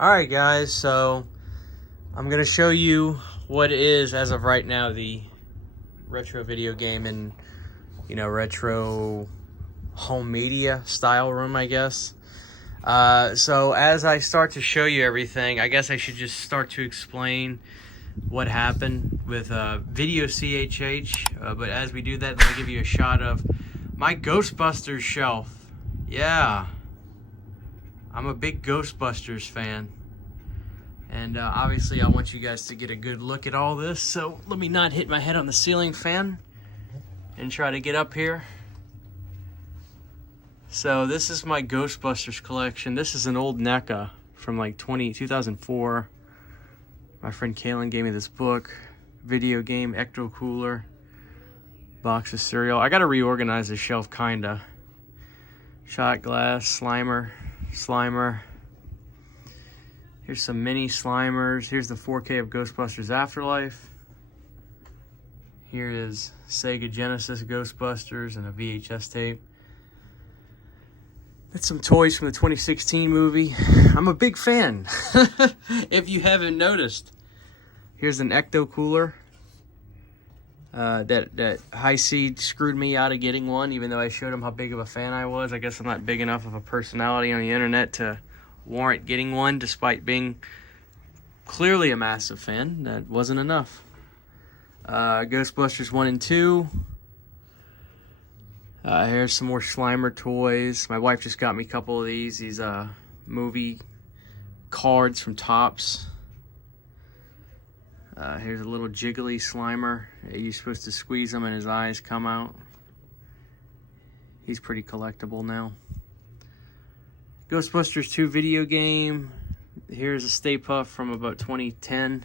Alright guys, so I'm going to show you what is, as of right now, the retro video game and, retro home media style room, I guess. So as I start to show you everything, I guess I should just start to explain what happened with video CHH. But as we do that, let me give you a shot of my Ghostbusters shelf. Yeah, I'm a big Ghostbusters fan. And obviously I want you guys to get a good look at all this. So let me not hit my head on the ceiling fan and try to get up here. So this is my Ghostbusters collection. This is an old NECA from like 2004. My friend Kaylin gave me this book. Video game, ecto cooler, box of cereal. I gotta reorganize this shelf kinda. Shot glass, Slimer. Here's some mini Slimers. Here's the 4K of Ghostbusters Afterlife. Here is Sega Genesis Ghostbusters and a VHS tape. That's some toys from the 2016 movie. I'm a big fan, if you haven't noticed. Here's an ecto cooler. That High Seed screwed me out of getting one, even though I showed him how big of a fan I was. I guess I'm not big enough of a personality on the internet to warrant getting one, despite being clearly a massive fan. That wasn't enough. Ghostbusters 1 and 2. Here's some more Slimer toys. My wife just got me a couple of these movie cards from Topps. Here's a little jiggly Slimer. You're supposed to squeeze him and his eyes come out. He's pretty collectible now. Ghostbusters 2 video game. Here's a Stay Puft from about 2010.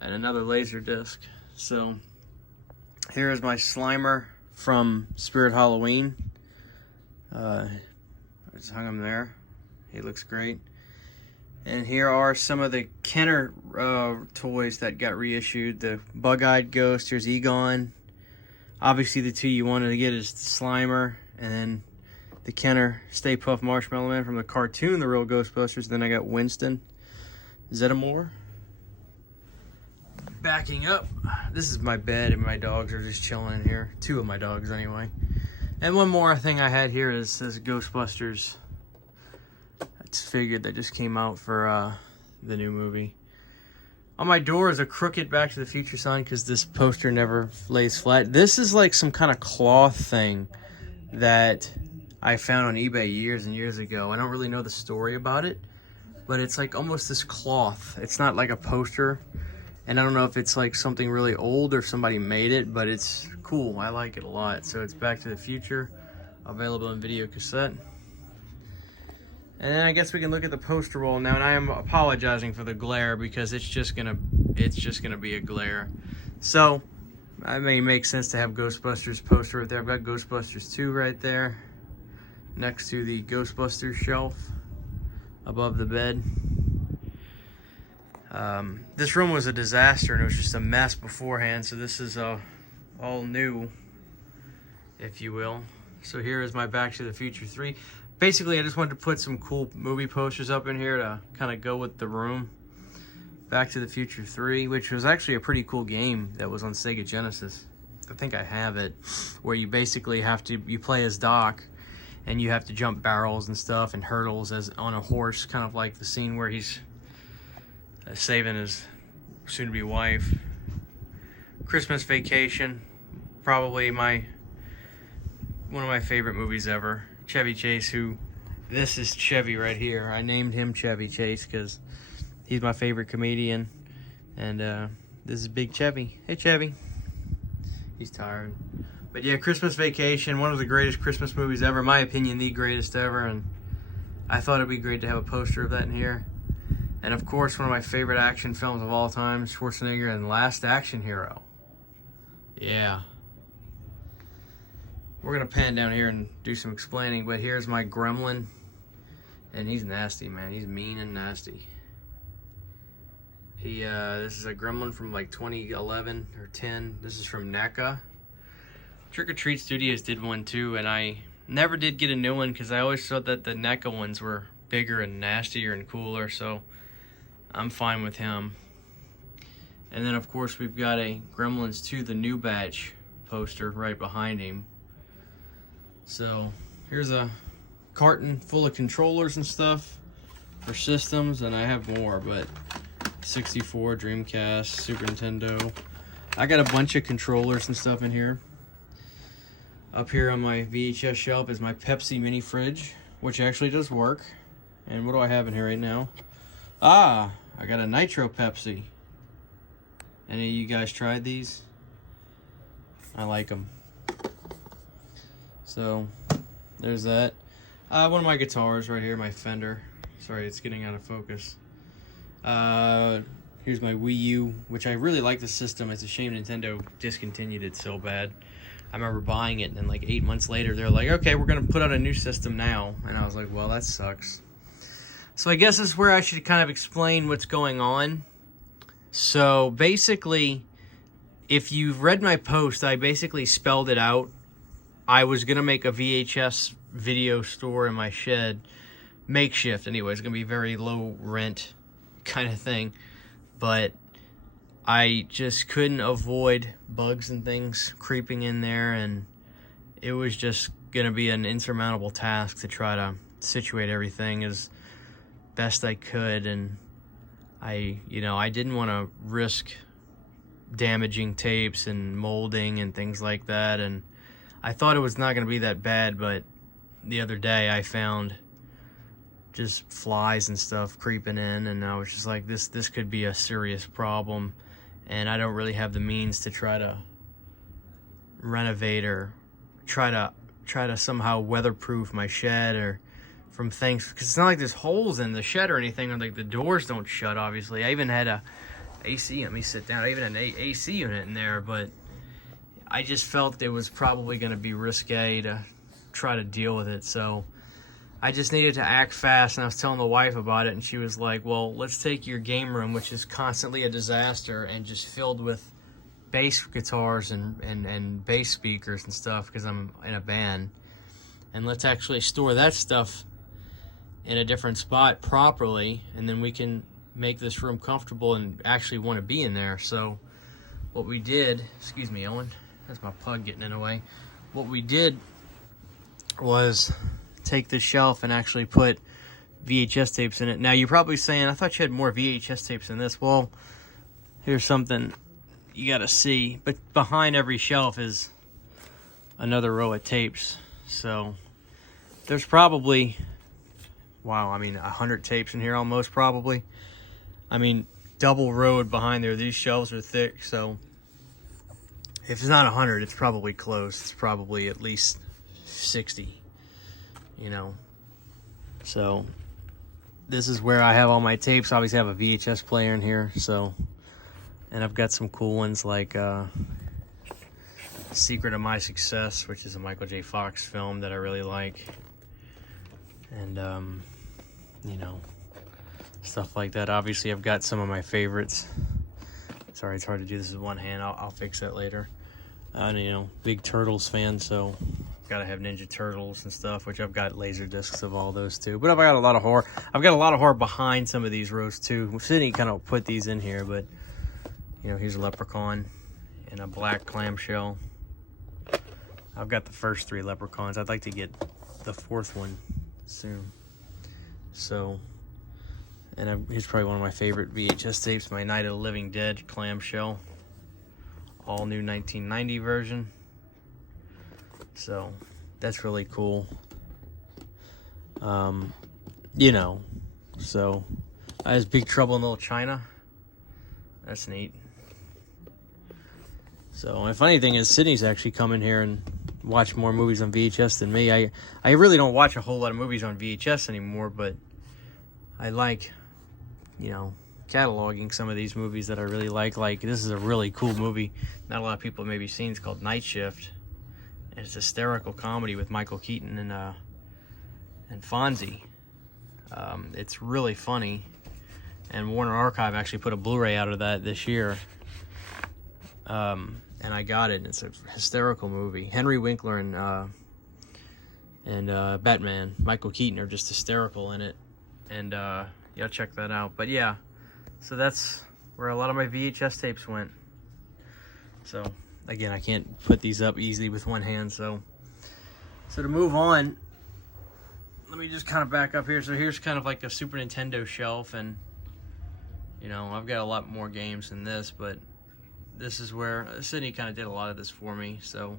And another laser disc. So here is my Slimer from Spirit Halloween. I just hung him there. He looks great. And here are some of the Kenner toys that got reissued. The Bug-Eyed Ghost. Here's Egon. Obviously the two you wanted to get is the Slimer. And then the Kenner Stay Puft Marshmallow Man from the cartoon, The Real Ghostbusters. Then I got Winston Zeddemore. Backing up, this is my bed and my dogs are just chilling in here. Two of my dogs anyway. And one more thing I had here is this Ghostbusters. It's figured that just came out for the new movie. On my door is a crooked Back to the Future sign because this poster never lays flat. This is like some kind of cloth thing that I found on eBay years and years ago. I don't really know the story about it, but it's like almost this cloth. It's not like a poster. And I don't know if it's like something really old or somebody made it, but it's cool. I like it a lot. So it's Back to the Future, available in video cassette. And then I guess we can look at the poster roll now. And I am apologizing for the glare because it's just gonna be a glare. So it may make sense to have Ghostbusters poster right there. I've got Ghostbusters 2 right there, next to the Ghostbusters shelf, above the bed. This room was a disaster and it was just a mess beforehand, so this is all new, if you will. So here is my Back to the Future 3. Basically, I just wanted to put some cool movie posters up in here to kind of go with the room. Back to the Future 3, which was actually a pretty cool game that was on Sega Genesis. I think I have it, where you basically you play as Doc, and you have to jump barrels and stuff and hurdles as on a horse, kind of like the scene where he's saving his soon-to-be wife. Christmas Vacation, probably one of my favorite movies ever. Chevy Chase, this is Chevy right here. I named him Chevy Chase because he's my favorite comedian. And this is Big Chevy. Hey Chevy. He's tired. But yeah, Christmas Vacation, one of the greatest Christmas movies ever. In my opinion, the greatest ever. And I thought it'd be great to have a poster of that in here. And of course, one of my favorite action films of all time, Schwarzenegger and Last Action Hero. Yeah. We're gonna pan down here and do some explaining, but here's my Gremlin. And he's nasty, man. He's mean and nasty. This is a Gremlin from like 2011 or 10. This is from NECA. Trick or Treat Studios did one too, and I never did get a new one because I always thought that the NECA ones were bigger and nastier and cooler, so I'm fine with him. And then of course we've got a Gremlins 2 The New Batch poster right behind him. So here's a carton full of controllers and stuff for systems, and I have more, but 64, Dreamcast, Super Nintendo. I got a bunch of controllers and stuff in here. Up here on my VHS shelf is my Pepsi mini fridge, which actually does work. And what do I have in here right now? Ah, I got a Nitro Pepsi. Any of you guys tried these? I like them. So, there's that. One of my guitars right here, my Fender. Sorry, it's getting out of focus. Here's my Wii U, which I really like the system. It's a shame Nintendo discontinued it so bad. I remember buying it, and then like 8 months later, they're like, okay, we're going to put out a new system now. And I was like, well, that sucks. So I guess this is where I should kind of explain what's going on. So basically, if you've read my post, I basically spelled it out. I was going to make a VHS video store in my shed. Makeshift, anyway. It's going to be very low rent kind of thing. But I just couldn't avoid bugs and things creeping in there, and it was just going to be an insurmountable task to try to situate everything as best I could. And I didn't want to risk damaging tapes and molding and things like that, and I thought it was not going to be that bad, but the other day I found just flies and stuff creeping in, and I was just like, this could be a serious problem, and I don't really have the means to try to renovate or try to somehow weatherproof my shed or from things, because it's not like there's holes in the shed or anything, or like the doors don't shut, obviously. I even had a AC, let me sit down, I even had an AC unit in there, but I just felt it was probably going to be risque to try to deal with it, so I just needed to act fast. And I was telling the wife about it, and she was like, well, let's take your game room, which is constantly a disaster and just filled with bass guitars and bass speakers and stuff, because I'm in a band, and let's actually store that stuff in a different spot properly, and then we can make this room comfortable and actually want to be in there. So what we did, excuse me, Owen, that's my pug getting in the way. What we did was take this shelf and actually put VHS tapes in it. Now you're probably saying, I thought you had more VHS tapes than this. Well, here's something you gotta see. But behind every shelf is another row of tapes. So there's probably, wow, I mean 100 tapes in here almost, probably. I mean, double rowed behind there. These shelves are thick, so if it's not 100, it's probably close. It's probably at least 60, you know. So this is where I have all my tapes. I always have a VHS player in here, so, and I've got some cool ones like Secret of My Success, which is a Michael J. Fox film that I really like, and you know, stuff like that. Obviously I've got some of my favorites. Sorry, it's hard to do this with one hand. I'll fix that later. You know, big Turtles fan, so gotta have Ninja Turtles and stuff, which I've got laser discs of all those too. But I've got a lot of horror. I've got a lot of horror behind some of these rows too. Sydney kind of put these in here, but you know, here's a Leprechaun in a black clamshell. I've got the first 3 Leprechauns. I'd like to get the 4th one soon. So, and here's probably one of my favorite VHS tapes, my Night of the Living Dead clamshell, all new 1990 version. So that's really cool. You know, so there's Big Trouble in Little China. That's neat. So, and the funny thing is, Sydney's actually come in here and watch more movies on VHS than me. I really don't watch a whole lot of movies on VHS anymore, but I like, you know, cataloging some of these movies that I really like. Like, this is a really cool movie not a lot of people have maybe seen. It's called Night Shift. And it's a hysterical comedy with Michael Keaton and Fonzie. It's really funny. And Warner Archive actually put a Blu-ray out of that this year. And I got it, and it's a hysterical movie. Henry Winkler and Batman, Michael Keaton, are just hysterical in it. and y'all check that out. But yeah, so that's where a lot of my VHS tapes went. So again, I can't put these up easily with one hand. So to move on, let me just kind of back up here. So here's kind of like a Super Nintendo shelf, and you know, I've got a lot more games than this, but this is where Sydney kind of did a lot of this for me. So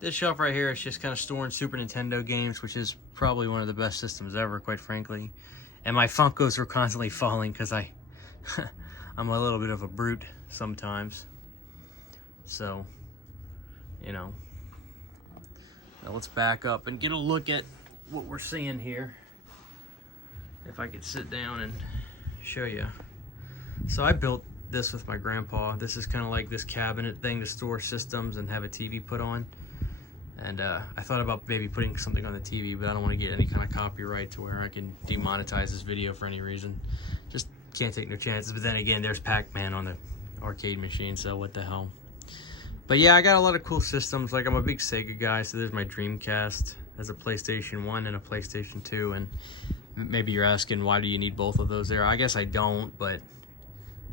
this shelf right here is just kind of storing Super Nintendo games, which is probably one of the best systems ever, quite frankly. And my Funkos were constantly falling because I'm a little bit of a brute sometimes. So, you know, now let's back up and get a look at what we're seeing here. If I could sit down and show you. So I built this with my grandpa. This is kind of like this cabinet thing to store systems and have a TV put on. And I thought about maybe putting something on the TV, but I don't want to get any kind of copyright to where I can demonetize this video for any reason. Just can't take no chances. But then again, there's Pac-Man on the arcade machine, so what the hell. But yeah, I got a lot of cool systems. Like, I'm a big Sega guy, so there's my Dreamcast. There's a PlayStation 1 and a PlayStation 2. And maybe you're asking, why do you need both of those there? I guess I don't, but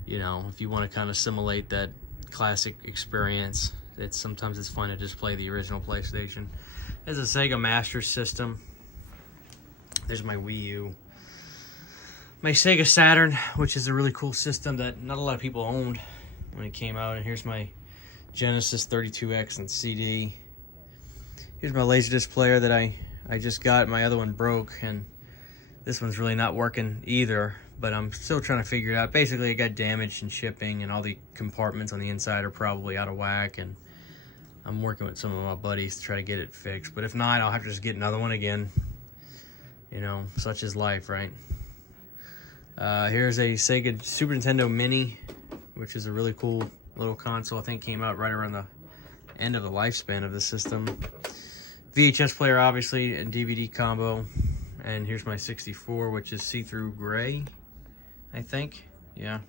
you know, if you want to kind of simulate that classic experience, sometimes it's fun to just play the original PlayStation. There's a Sega Master System. There's my Wii U. My Sega Saturn, which is a really cool system that not a lot of people owned when it came out. And here's my Genesis 32X and CD. Here's my Laserdisc player that I just got. My other one broke, and this one's really not working either, but I'm still trying to figure it out. Basically, it got damaged in shipping, and all the compartments on the inside are probably out of whack, and I'm working with some of my buddies to try to get it fixed. But if not, I'll have to just get another one again. You know, such is life, right? Here's a Sega Super Nintendo Mini, which is a really cool little console. I think it came out right around the end of the lifespan of the system. VHS player, obviously, and DVD combo. And here's my 64, which is see-through gray, I think. Yeah.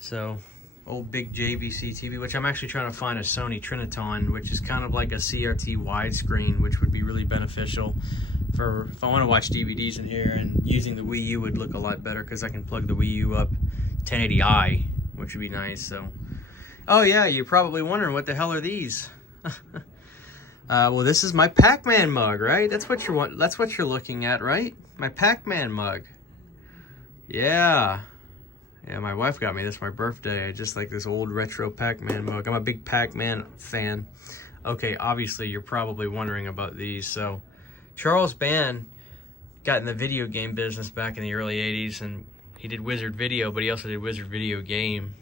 So, old big JVC TV, which I'm actually trying to find a Sony Triniton, which is kind of like a CRT widescreen, which would be really beneficial for if I want to watch DVDs in here. And using the Wii U would look a lot better because I can plug the Wii U up 1080i, which would be nice. So, oh yeah, you're probably wondering, what the hell are these? Well, this is my Pac-Man mug, right? That's what you're looking at, right? My Pac-Man mug. Yeah. Yeah, my wife got me this for my birthday. I just like this old retro Pac-Man mug. I'm a big Pac-Man fan. Okay, obviously you're probably wondering about these. So, Charles Band got in the video game business back in the early 80s, and he did Wizard Video, but he also did Wizard Video Game.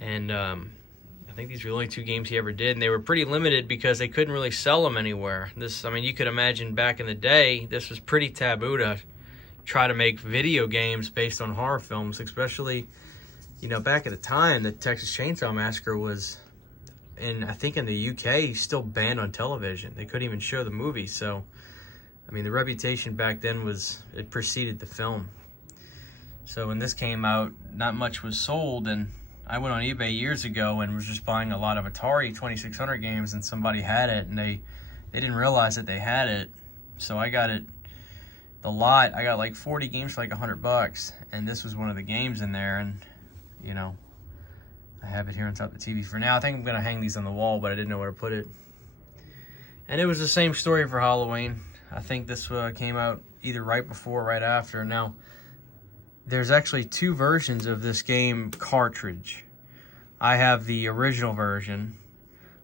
And I think these were the only two games he ever did, and they were pretty limited because they couldn't really sell them anywhere. I mean, you could imagine back in the day, this was pretty taboo to try to make video games based on horror films, especially, you know, back at the time, the Texas Chainsaw Massacre was, I think in the UK, still banned on television. They couldn't even show the movie. So, I mean, the reputation back then it preceded the film. So when this came out, not much was sold, and I went on eBay years ago and was just buying a lot of Atari 2600 games, and somebody had it, and they didn't realize that they had it. So I got it, the lot, I got like 40 games for like $100, and this was one of the games in there, and you know, I have it here on top of the TV for now. I think I'm gonna hang these on the wall, but I didn't know where to put it. And it was the same story for Halloween. I think this came out either right before or right after. Now, there's actually two versions of this game cartridge. I have the original version,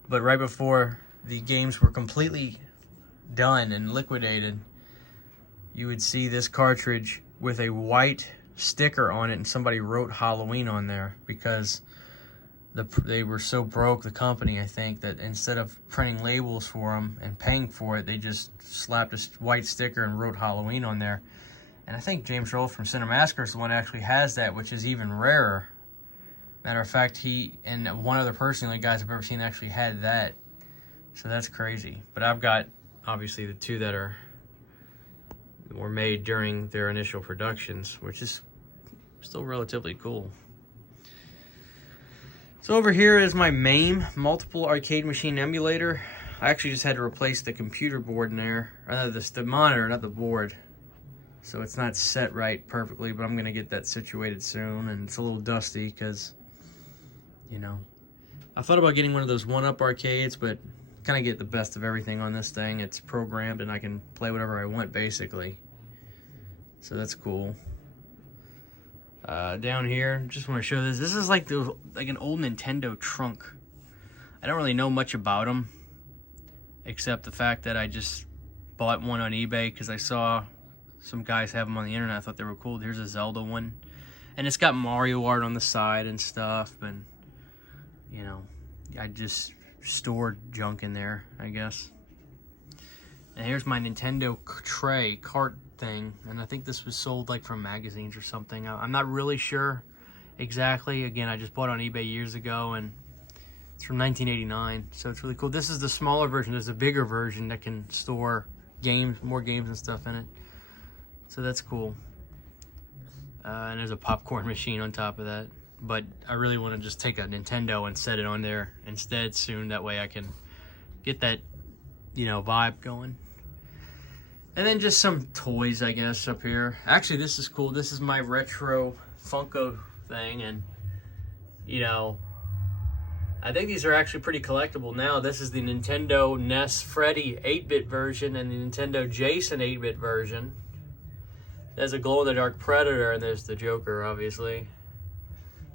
but right before the games were completely done and liquidated, you would see this cartridge with a white sticker on it, and somebody wrote Halloween on there because they were so broke, the company, I think, that instead of printing labels for them and paying for it, they just slapped a white sticker and wrote Halloween on there. And I think James Rolfe from Cinemassacre is the one that actually has that, which is even rarer. Matter of fact, he and one other person, the only guys I've ever seen, actually had that. So that's crazy. But I've got, obviously, the two that were made during their initial productions, which is still relatively cool. So over here is my MAME, Multiple Arcade Machine Emulator. I actually just had to replace the computer board in there. The monitor, not the board. So it's not set right perfectly, but I'm gonna get that situated soon. And it's a little dusty because, you know, I thought about getting one of those 1-up arcades, but kind of get the best of everything on this thing. It's programmed and I can play whatever I want basically. So that's cool. Down here, just want to show this. This is like an old Nintendo trunk. I don't really know much about them, except the fact that I just bought one on eBay because I saw some guys have them on the internet. I thought they were cool. Here's a Zelda one, and it's got Mario art on the side and stuff. And you know, I just stored junk in there, I guess. And here's my Nintendo tray cart thing, and I think this was sold like from magazines or something. I'm not really sure exactly. Again, I just bought it on eBay years ago, and it's from 1989, so it's really cool. This is the smaller version. There's a bigger version that can store games, more games and stuff in it. So that's cool. And there's a popcorn machine on top of that. But I really want to just take a Nintendo and set it on there instead soon. That way I can get that, you know, vibe going. And then just some toys, I guess, up here. Actually, this is cool. This is my retro Funko thing. And, you know, I think these are actually pretty collectible now. This is the Nintendo NES Freddy 8-bit version and the Nintendo Jason 8-bit version. There's a glow-in-the-dark Predator, and there's the Joker, obviously.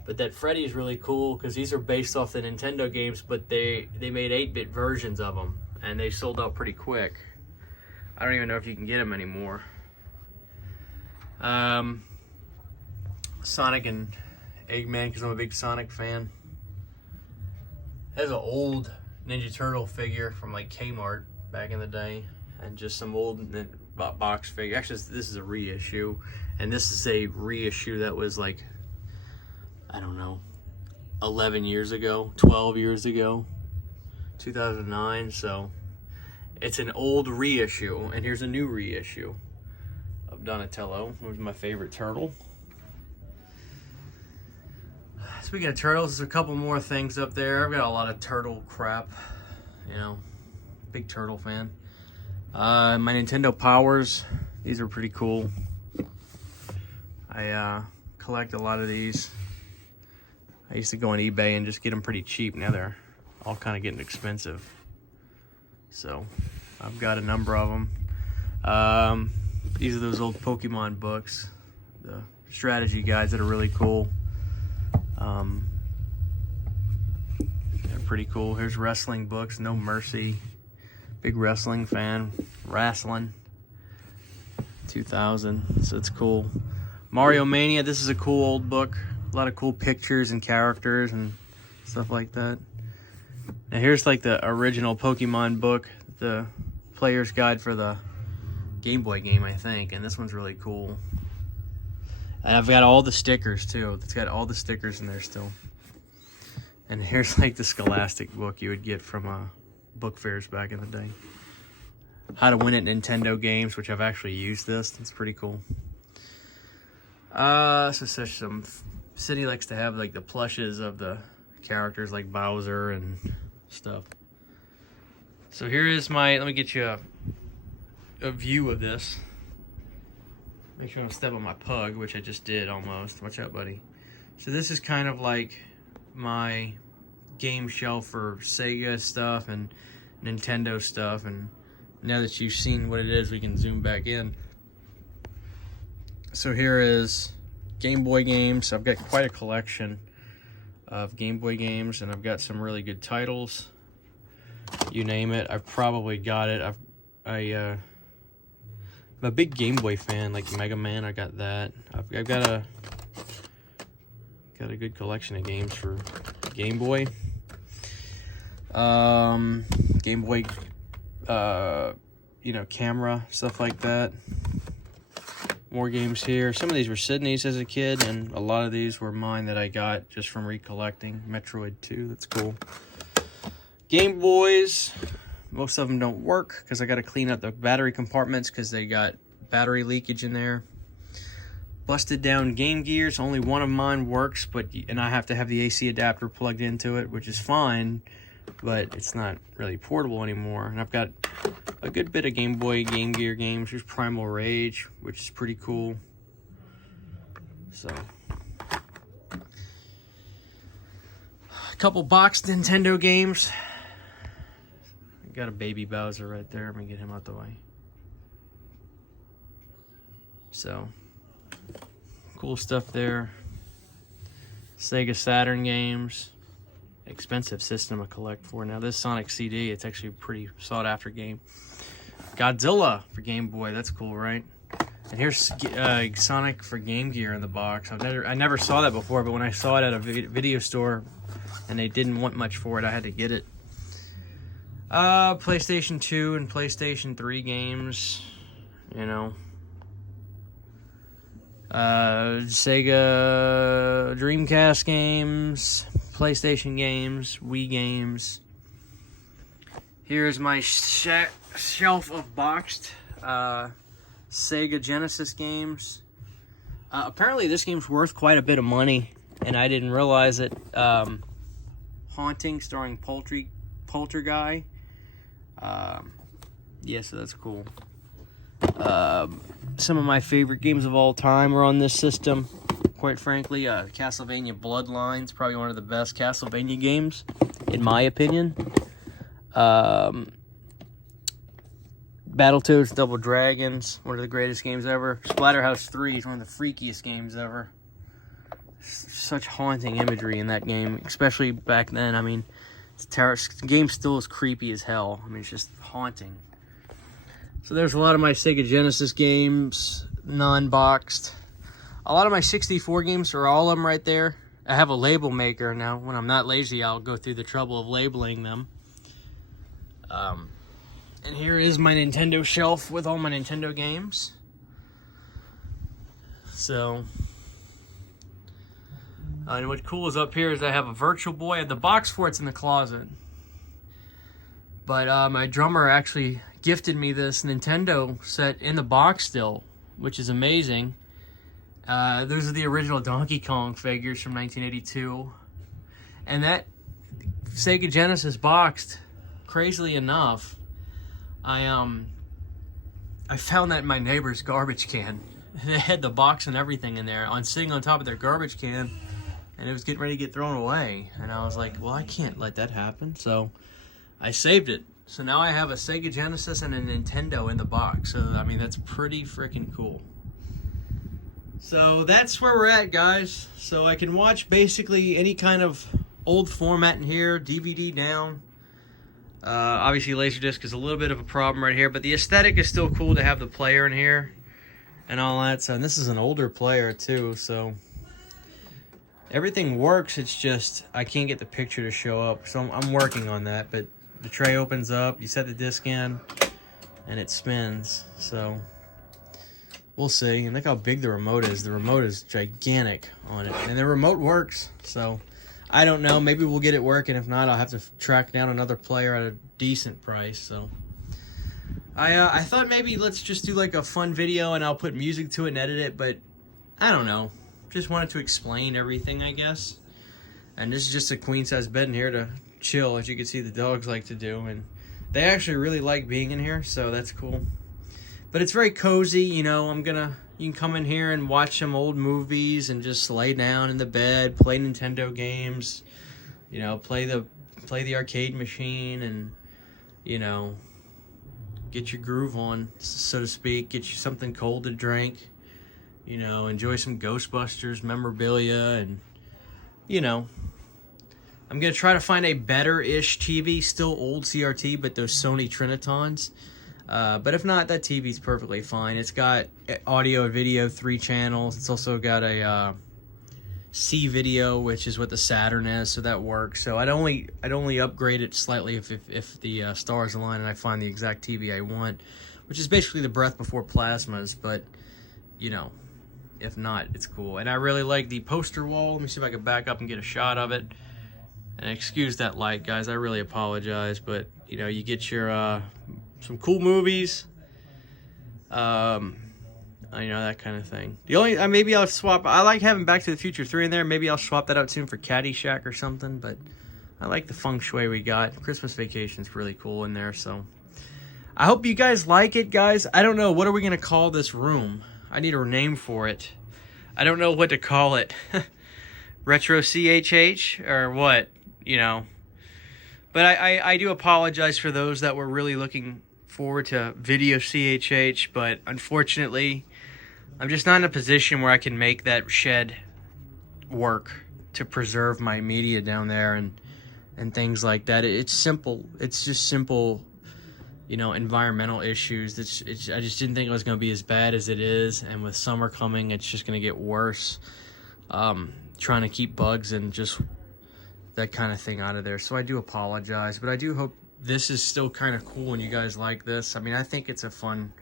But that Freddy is really cool because these are based off the Nintendo games, but they made 8-bit versions of them, and they sold out pretty quick. I don't even know if you can get them anymore. Sonic and Eggman, because I'm a big Sonic fan. There's an old Ninja Turtle figure from like Kmart back in the day, and just some old box figure. Actually, this is a reissue, and this is a reissue that was like, I don't know, 11 years ago, 12 years ago, 2009. So it's an old reissue, and here's a new reissue of Donatello, which is my favorite turtle. Speaking of turtles, there's a couple more things up there. I've got a lot of turtle crap, you know, big turtle fan. My Nintendo Powers, these are pretty cool. I collect a lot of these. I used to go on eBay and just get them pretty cheap. Now they're all kind of getting expensive. So I've got a number of them. These are those old Pokemon books, the strategy guides that are really cool. They're pretty cool. Here's wrestling books, No Mercy. Big wrestling fan. Wrestling 2000, so it's cool. Mario Mania, this is a cool old book. A lot of cool pictures and characters and stuff like that. Now here's like the original Pokemon book, the player's guide for the Game Boy game, I think, and this one's really cool. And I've got all the stickers too. It's got all the stickers in there still. And here's like the Scholastic book you would get from book fairs back in the day. How to win at Nintendo games, which I've actually used this. It's pretty cool. So such some... City likes to have like the plushes of the characters like Bowser and stuff. So here is my... Let me get you a view of this. Make sure I don't step on my pug, which I just did almost. Watch out, buddy. So this is kind of like my game shelf for Sega stuff and Nintendo stuff. And now that you've seen what it is, we can zoom back in. So here is Game Boy games. I've got quite a collection of Game Boy games, and I've got some really good titles. You name it, I've probably got it. I'm a big Game Boy fan, like Mega Man. I got that. I've got a good collection of games for Game Boy. Game Boy, you know, camera, stuff like that. More games here. Some of these were Sydney's as a kid, and a lot of these were mine that I got just from recollecting. Metroid 2, that's cool. Game Boys, most of them don't work because I got to clean up the battery compartments because they got battery leakage in there. Busted down Game Gears, only one of mine works, and I have to have the AC adapter plugged into it, which is fine, but it's not really portable anymore. And I've got a good bit of Game Boy, Game Gear games. There's Primal Rage, which is pretty cool. So, a couple boxed Nintendo games. Got a baby Bowser right there. Let me get him out the way. So, cool stuff there. Sega Saturn games. Expensive system to collect for. Now this Sonic CD, it's actually a pretty sought after game. Godzilla for Game Boy, that's cool, right? And here's Sonic for Game Gear in the box. I never saw that before, but when I saw it at a video store and they didn't want much for it, I had to get it. PlayStation 2 and PlayStation 3 games, you know. Sega Dreamcast games, PlayStation games, Wii games. Here's my shelf of boxed Sega Genesis games. Apparently this game's worth quite a bit of money, and I didn't realize it. Haunting, starring Poltergeist. Yeah, so that's cool. Some of my favorite games of all time are on this system. Quite frankly, Castlevania Bloodlines, probably one of the best Castlevania games, in my opinion. Battletoads Double Dragons, one of the greatest games ever. Splatterhouse 3 is one of the freakiest games ever. Such haunting imagery in that game, especially back then. I mean, the game still is creepy as hell. I mean, it's just haunting. So there's a lot of my Sega Genesis games, non-boxed. A lot of my 64 games are all of them right there. I have a label maker now. When I'm not lazy, I'll go through the trouble of labeling them. And here is my Nintendo shelf with all my Nintendo games. So, and what's cool is up here is I have a Virtual Boy. The box for it's in the closet. But my drummer actually gifted me this Nintendo set in the box still, which is amazing. Those are the original Donkey Kong figures from 1982. And that Sega Genesis boxed, crazily enough, I found that in my neighbor's garbage can. They had the box and everything in there, sitting on top of their garbage can, and it was getting ready to get thrown away. And I was like, well, I can't let that happen. So I saved it. So now I have a Sega Genesis and a Nintendo in the box. So, I mean, that's pretty freaking cool. So that's where we're at, guys. So I can watch basically any kind of old format in here, DVD down. Obviously, Laserdisc is a little bit of a problem right here, but the aesthetic is still cool to have the player in here and all that. So, and this is an older player too, so everything works. It's just I can't get the picture to show up, so I'm working on that. But the tray opens up, you set the disc in, and it spins. So we'll see. And look how big the remote is. The remote is gigantic on it, and the remote works. So I don't know. Maybe we'll get it working. If not, I'll have to track down another player at a decent price. So I thought maybe let's just do like a fun video and I'll put music to it and edit it. But I don't know. Just wanted to explain everything, I guess. And this is just a queen size bed in here to chill, as you can see the dogs like to do. And they actually really like being in here, so that's cool. But it's very cozy, you know. You can come in here and watch some old movies and just lay down in the bed, play Nintendo games, you know, play the arcade machine, and, you know, get your groove on, so to speak. Get you something cold to drink, you know, enjoy some Ghostbusters memorabilia, and, you know, I'm going to try to find a better-ish TV, still old CRT, but those Sony Trinitons. But if not, that TV's perfectly fine. It's got audio and video, 3 channels. It's also got a C video, which is what the Saturn is, so that works. So I'd only upgrade it slightly if the stars align and I find the exact TV I want, which is basically the Breath Before Plasmas. But, you know, if not, it's cool. And I really like the poster wall. Let me see if I can back up and get a shot of it. And excuse that light, guys. I really apologize, but, you know, you get your some cool movies, you know, that kind of thing. The only, maybe I'll swap, I like having Back to the Future 3 in there. Maybe I'll swap that out soon for Caddyshack or something, but I like the feng shui we got. Christmas Vacation's really cool in there, so I hope you guys like it, guys. I don't know, what are we gonna call this room? I need a name for it. I don't know what to call it. Retro CHH or what, you know. But I do apologize for those that were really looking forward to video CHH, but unfortunately, I'm just not in a position where I can make that shed work to preserve my media down there and things like that. It's simple. It's just simple, you know, environmental issues. I just didn't think it was going to be as bad as it is, and with summer coming, it's just going to get worse. Trying to keep bugs and just that kind of thing out of there. So I do apologize, but I do hope this is still kind of cool and you guys like this. I mean, I think it's a fun,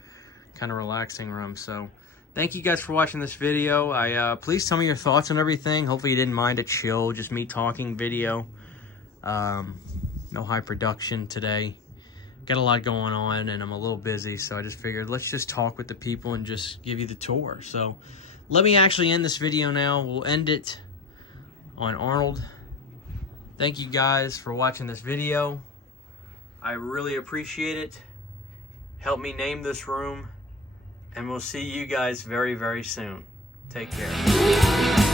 kind of relaxing room. So thank you guys for watching this video. Please tell me your thoughts on everything. Hopefully you didn't mind a chill, just me talking video. No high production today. Got a lot going on and I'm a little busy, so I just figured let's just talk with the people and just give you the tour. So let me actually end this video now. We'll end it on Arnold. Thank you guys for watching this video. I really appreciate it. Help me name this room, and we'll see you guys very, very soon. Take care.